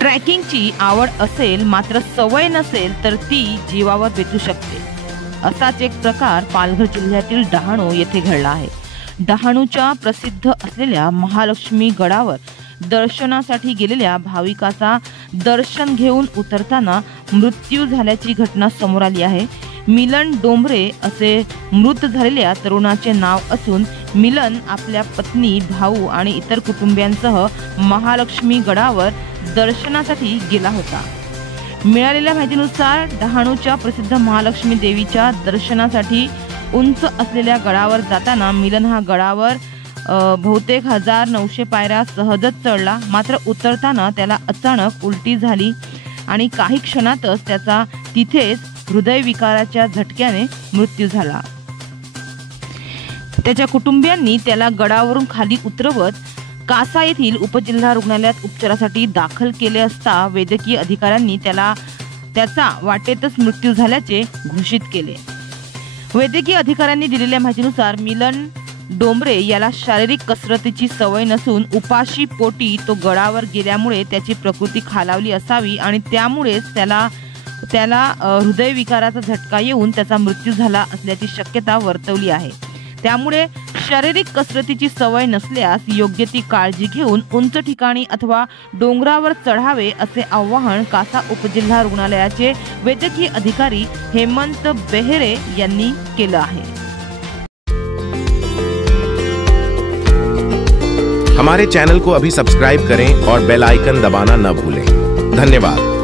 ट्रॅकिंगची आवड असेल मात्र सवय नसेल तर ती जीवावर बेतू शकते। असाच एक प्रकार पालघर जिल्ह्यातील डहाणू येथे घडला आहे। डहाणूच्या प्रसिद्ध असलेल्या महालक्ष्मी गडावर दर्शनासाठी गेलेल्या भाविकाचा दर्शन घेऊन उतरताना मृत्यू झाल्याची घटना समोर आली आहे। मिलन डोंबरे असे मृत झालेल्या तरुणाचे नाव असून मिलन आपल्या पत्नी, भाऊ आणि इतर कुटुंबियांसह महालक्ष्मी गडावर दर्शनासाठी गेला होता। मिळालेल्या माहितीनुसार डहाणूच्या प्रसिद्ध महालक्ष्मी देवीच्या दर्शनासाठी उंच असलेल्या गडावर जाताना मिलन हा गडावर बहुतेक 1900 पायऱ्या सहजच चढला। मात्र उतरताना त्याला अचानक उलटी झाली आणि काही क्षणातच त्याचा तिथेच हृदयविकाराच्या झटक्याने मृत्यू झाला। त्याच्या कुटुंबियांनी त्याला गडावरून खाली उतरवत कासा येथील उपजिल्हा रुग्णालयात उपचारासाठी दाखल केले असता वैद्यकीय अधिकाऱ्यांनी त्याचा वाटेतच मृत्यू झाल्याचे घोषित केले। वैद्यकीय अधिकाऱ्यांनी दिलेल्या माहितीनुसार मिलन डोंबरे याला शारीरिक कसरतीची सवय नसून उपाशी पोटी तो गडावर गेल्यामुळे त्याची प्रकृती खालावली असावी आणि त्यामुळेच त्याला हृदयविकाराचा झटका येऊन त्याचा मृत्यू झाला असल्याची शक्यता वर्तवली आहे। त्यामुळे शारीरिक कसरतीची सवय नसल्यास योग्य ती काळजी घेऊन उंच ठिकाणी अथवा डोंगरावर चढावे असे आवाहन कासा उपजिल्हा रुग्णालयाचे वैद्यकीय अधिकारी हेमंत बेहेरे यांनी केलं आहे। हमारे चैनल को अभी सब्सक्राइब करें और बेल आइकन दबाना न भूलें। धन्यवाद।